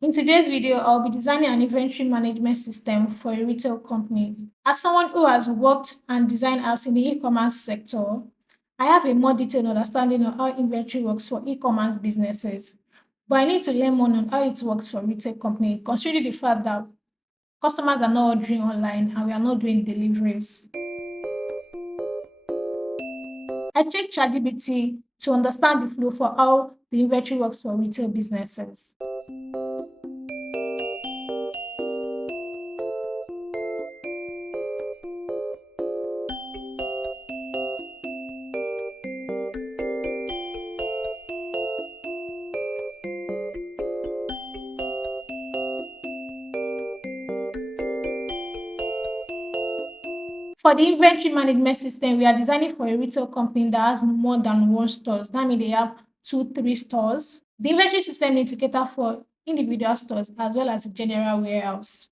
In today's video, I'll be designing an inventory management system for a retail company. As someone who has worked and designed apps in the e-commerce sector, I have a more detailed understanding of how inventory works for e-commerce businesses. But I need to learn more on how it works for retail company, considering the fact that customers are not ordering online and we are not doing deliveries. I checked ChatGPT to understand the flow for how the inventory works for retail businesses. For the inventory management system, we are designing for a retail company that has more than one stores. That means they have two, three stores. The inventory system needs to cater for individual stores as well as a general warehouse.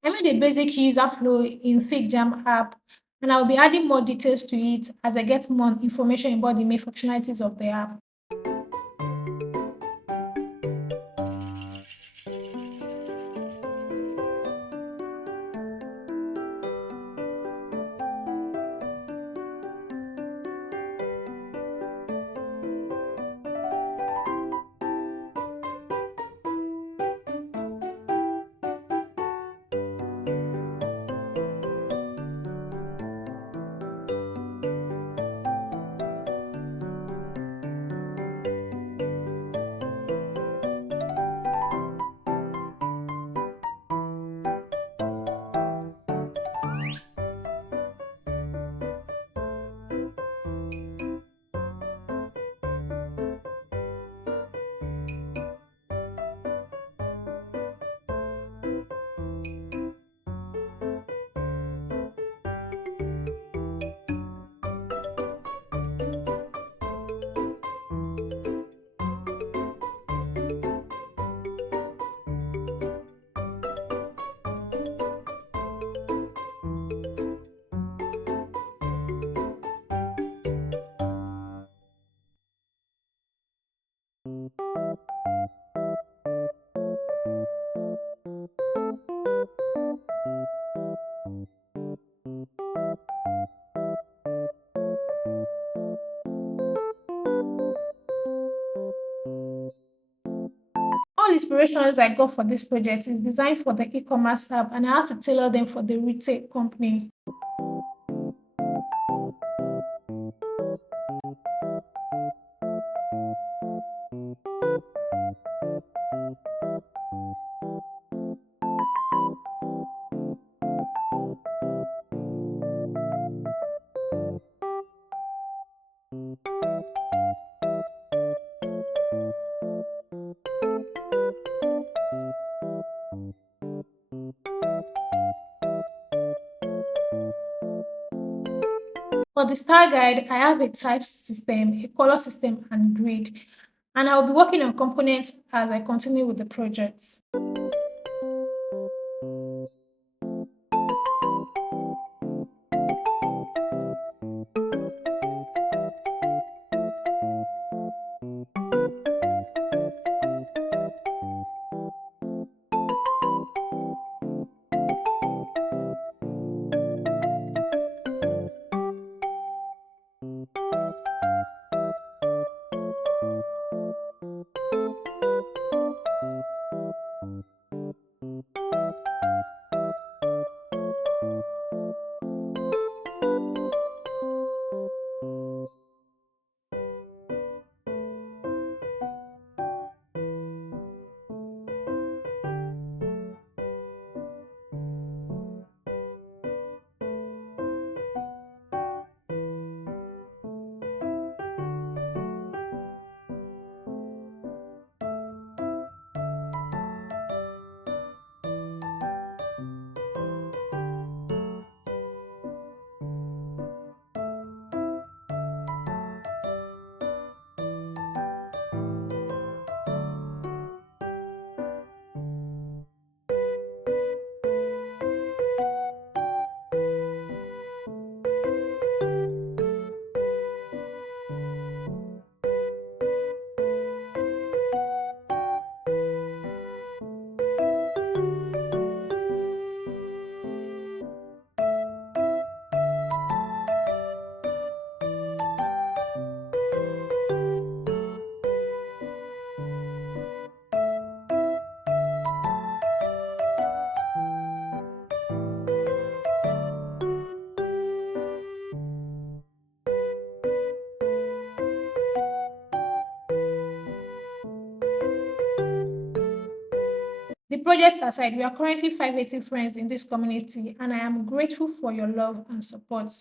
I made a basic user flow in Figma app, and I'll be adding more details to it as I get more information about the main functionalities of the app. All inspirations I got for this project is designed for the e-commerce app, and I had to tailor them for the retail company. For the star guide, I have a type system, a color system, and grid, and I'll be working on components as I continue with the projects. The project aside, we are currently 580 friends in this community, and I am grateful for your love and support.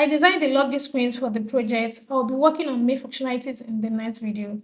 I designed the login screens for the project. I will be working on main functionalities in the next video.